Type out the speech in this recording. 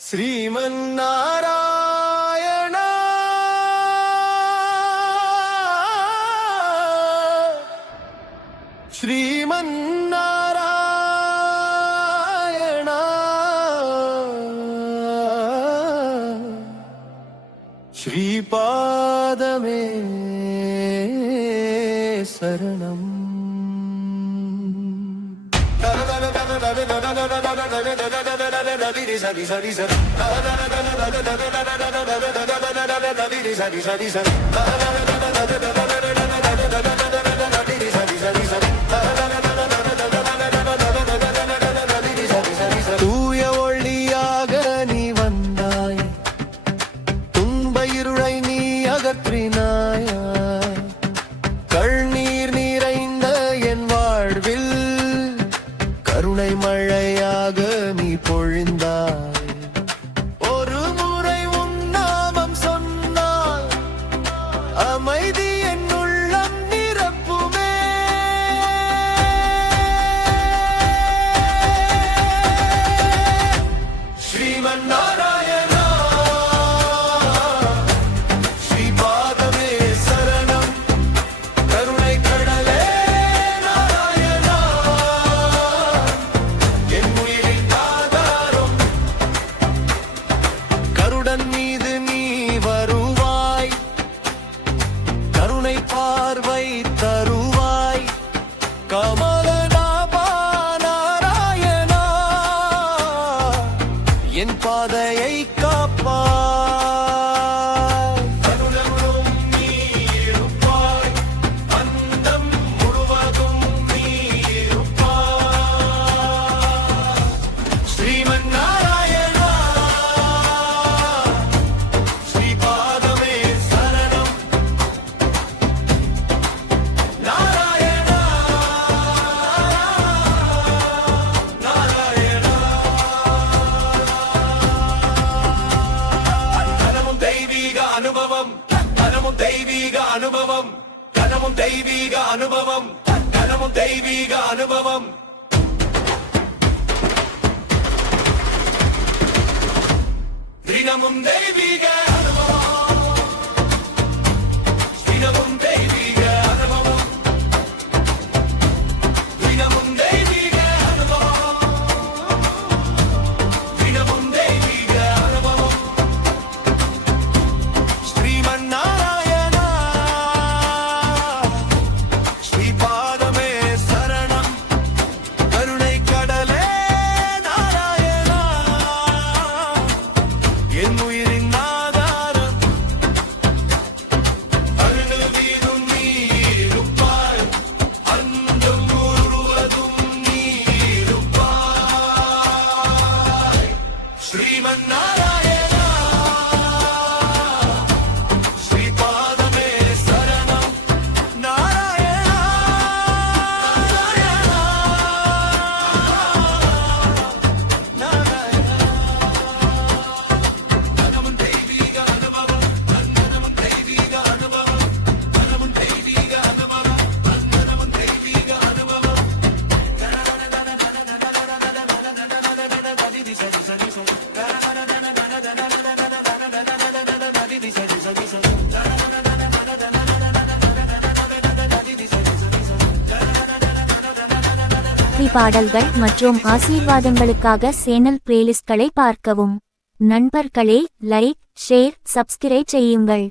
श्रीमन्नारायण श्रीमन्नारायण श्रीपादमे शरणम् தூய ஒளியாக நீ வந்தாய், துன்ப இருளை நீ அகற்றினாய், கண்ணீர் நிறைந்த என் வாழ்வில் கருணை மழையாக நீ பொழிந்தாய். ஒரு முறை உன் நாமம் சொன்னால் அமைதி என் உள்ளம் நிரப்புமே. ஸ்ரீமன்னாராயணா ஸ்ரீபாதமே சரணம், கருணை கடலே நாராயணா, என் உயிரின் ஆதாரம். கருடன் மீது நீ வருவாய், கருணை பார்வை தருவாய், கமலநாபா நாராயணா, என் பாதையை காப்பாய். கருணமும் நீ இருப்பாய், அந்தம் முழுவதும் நீ இருப்பாய். ஸ்ரீமன்னாராயணா ஸ்ரீபாதமே சரணம், நாராயணா நாராயணா. கனமும் தெய்வீக அனுபவம், கனமும் தெய்வீக அனுபவம், கனமும் தெய்வீக அனுபவம், கனமும் தெய்வீக அனுபவம். தினமும் தெய்வீக அனுபவம், தினமும் தெய்வீக அனுபவம், தினமும் தெய்வீக அனுபவம், தினமும் தெய்வீக அனுபவம். ஸ்ரீமன்னாராயணா ஸ்ரீபாதமே சரணம், கருணை கடலே நாராயணா, என் உயிரின் ஆதாரம். அருள்வீதும் நீ இருப்பாய், அந்தம் முழுவதும் நீ இருப்பாய். ஸ்ரீமன்னாராயணா ஸ்ரீபாதமே சரணம், நாராயணா நாராயணா. கனமும் தெய்வீக அனுபவம், கனமும் தெய்வீக அனுபவம், கனமும் தெய்வீக அனுபவம், கனமும் தெய்வீக அனுபவம். பாடல்கள் மற்றும் ஆசீர்வாதங்களுக்காக சேனல் பிளேலிஸ்ட்களை பார்க்கவும். நண்பர்களே, லைக், ஷேர், சப்ஸ்கிரைப் செய்யுங்கள்.